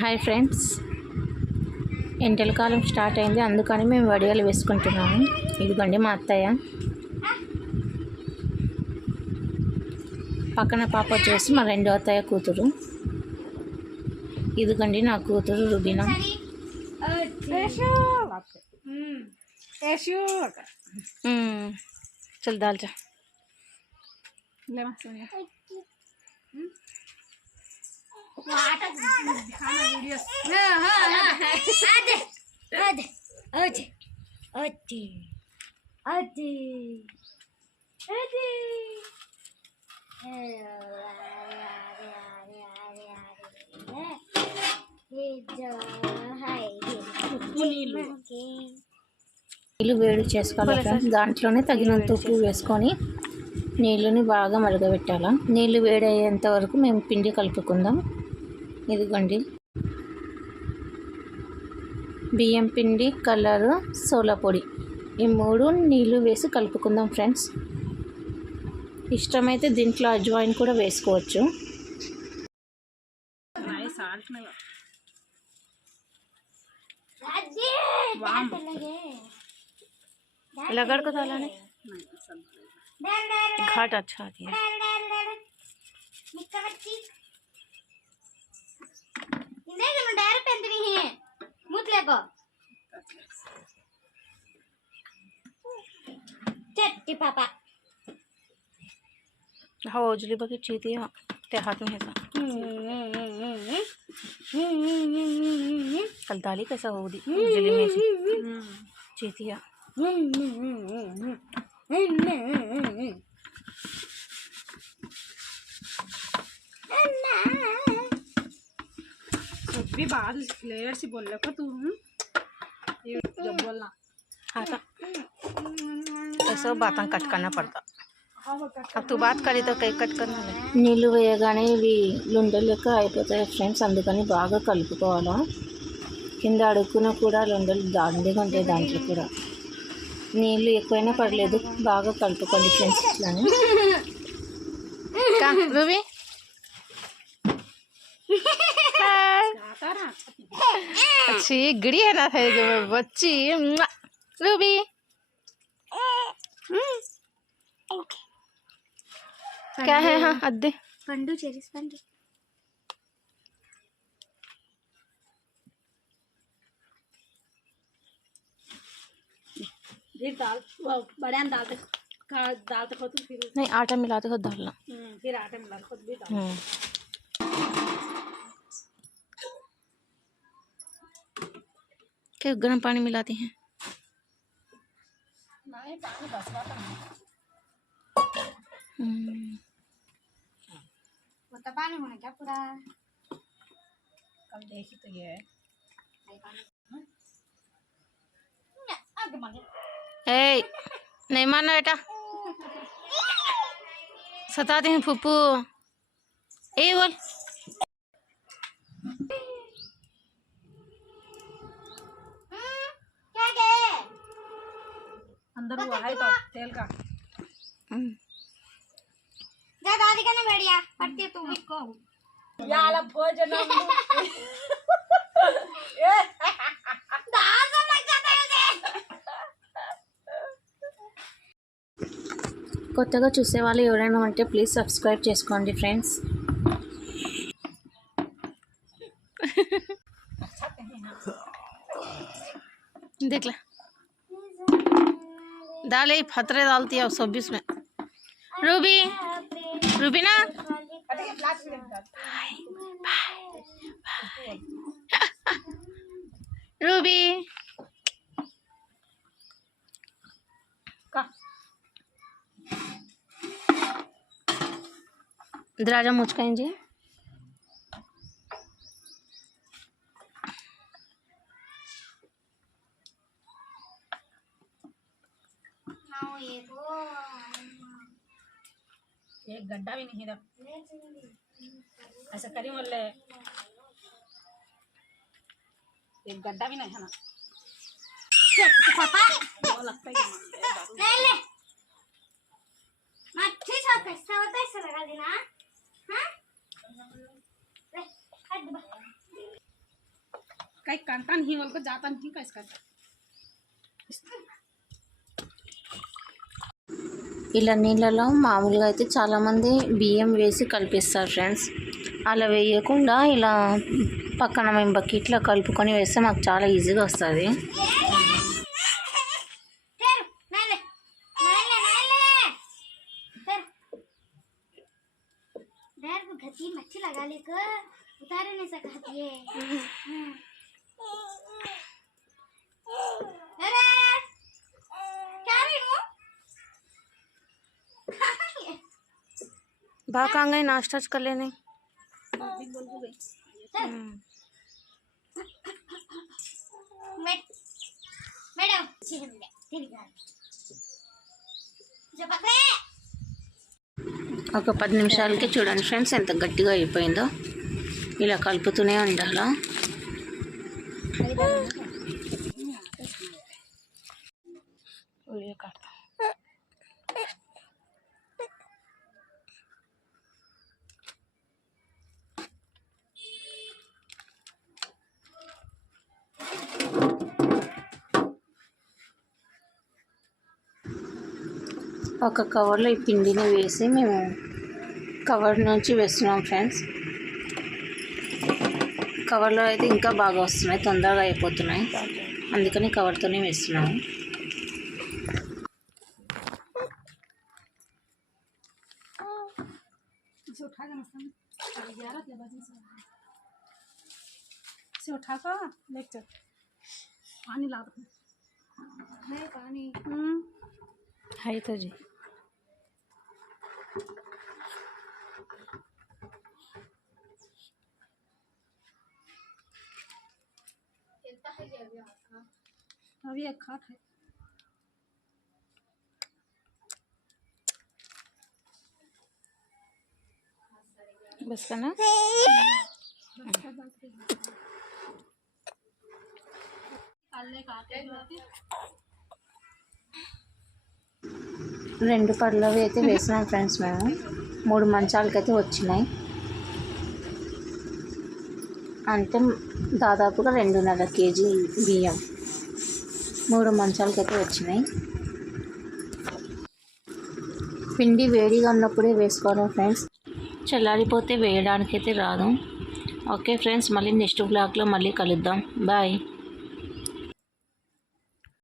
Hi friends. ఎండల కాలం start అయింది. అందుకని మేము వడియాలు వేసుకుంటున్నాము. ఇదిగోండి మా అత్తయ్య. పక్కన పాప వచ్చేసి మా రెండో అత్తయ్య కూతురు. ఇదిగోండి నా కూతురు రుబీనా. చల్ దాల్చా. అదే అదే అదే అదే అదే అదే నీళ్ళు వేడి చేసుకోవాలి దాంట్లోనే తగినంత ఉప్పు వేసుకొని నీళ్ళని బాగా మరగబెట్టాలి. నీళ్ళు వేడి అయ్యేంత వరకు మేము పిండి కలుపుకుందాం. ఇదిగోండి. బియ్యం పిండి కలరు సోలా పొడి. ఈ మూడు నీళ్ళు వేసి కలుపుకుందాం ఫ్రెండ్స్. ఇష్టమైతే దీంట్లో అజ్వాయిన్ కూడా వేసుకోవచ్చు. ఘాట్ అచ్చా अच्छा आ गया డైరెక్ట్ ఎంత మూతలేకో చట్టి పాప हाँ उजली बकी चीती है ते हाथ में है सा कल दाली कैसा हो दी उजली में से चीती है खुद भी बात क्लियर से बोल रखो तू हम्म? ये जब बोलना आता ऐसा बातें कट करना पड़ता अब तू बात करी तो कई कट करना నీళ్ళు వేయగానే ఇవి లుండలు లెక్క అయిపోతాయి ఫ్రెండ్స్ అందుకని బాగా కలుపుకోవాలా కింద అడుక్కున కూడా లుండలు దాండిగా ఉంటాయి దాంట్లో కూడా నీళ్ళు ఎక్కువైనా పర్లేదు బాగా కలుపుకోండి ఫ్రెండ్స్ ఇట్లానే రూబీ आता ना अच्छी गिड़ी है ना थे बच्ची। रूबी। हम्म। क्या है? हाँ अद्दे पंडू चेरीज पंडू दाल। दाल दाल दाल दाल खुद नहीं आटा मिला तो खुद डालना हम्म, फिर आटा मिला तो खुद भी डालना हम्म। क्या गर्म पानी मिलाते हैं? हम्म। पानी क्या पूरा? तो ये है। नहीं मानो बेटा। सताते हैं फुप्पू ए बोल। अंदर वो है तो तेल का हम्म, जा दादी का ना बढ़िया पड़ती है तू भी को याला भोजनम दाल तो लग जाता है उसे కొత్తగా చూసే వాళ్ళు ఎవరైనా ఉంటే ప్లీజ్ సబ్స్క్రైబ్ చేసుకోండి ఫ్రెండ్స్ देख डाले फतरे डालती है सौ बीस में रूबी रूबी ना? रूबी। दराजा मुझका जी एक गड्ढा भी नहीं था ऐसा करी बोले एक गड्ढा भी नहीं है ना। पापा। वो लगता है कि ले। मच्छी छो कैसा होता है ऐसा लगा देना हाँ? काही काढता ही वल्क जाता ही काहीच काढता ఇలా నీళ్ళలో మామూలుగా అయితే చాలామంది బియ్యం వేసి కలిపిస్తారు ఫ్రెండ్స్. అలా వేయకుండా ఇలా పక్కన మేము బకెట్లో కలుపుకొని వేస్తే మాకు చాలా ఈజీగా వస్తుంది. ఉతారనే బాగా కాంగా నాస్తా कर लेने मैडम चिरंदे तेरी गाल जो पकड़े ఒక పది నిమిషాలకి చూడండి ఫ్రెండ్స్ ఎంత గట్టిగా అయిపోయిందో ఇలా కలుపుతూనే ఉండాలా ఒక కవర్లో ఈ పిండిని వేసి మేము కవర్ నుంచి వేస్తున్నాం ఫ్రెండ్స్ కవర్లో అయితే ఇంకా బాగా వస్తున్నాయి తొందరగా అయిపోతున్నాయి అందుకని కవర్తోనే వేస్తున్నాము इसे उठा के मस्त साढ़े ग्यारह के बजे से इसे उठा कर ले चल पानी ला दो है पानी हम्म है तो जी अभी एक खाट है बस करना రెండు పళ్ళవి అయితే వేసినాం ఫ్రెండ్స్ మేము మూడు మంచాలకైతే వచ్చినాయి అంటే దాదాపుగా రెండున్నర కేజీ బియ్యం మూడు మంచాలకైతే వచ్చినాయి. పిండి వేడిగా ఉన్నప్పుడే వేసుకోవాలి ఫ్రెండ్స్. చల్లారిపోతే వేయడానికైతే రాదు. ఓకే ఫ్రెండ్స్ మళ్ళీ నెక్స్ట్ బ్లాగ్లో మళ్ళీ కలుద్దాం. బాయ్.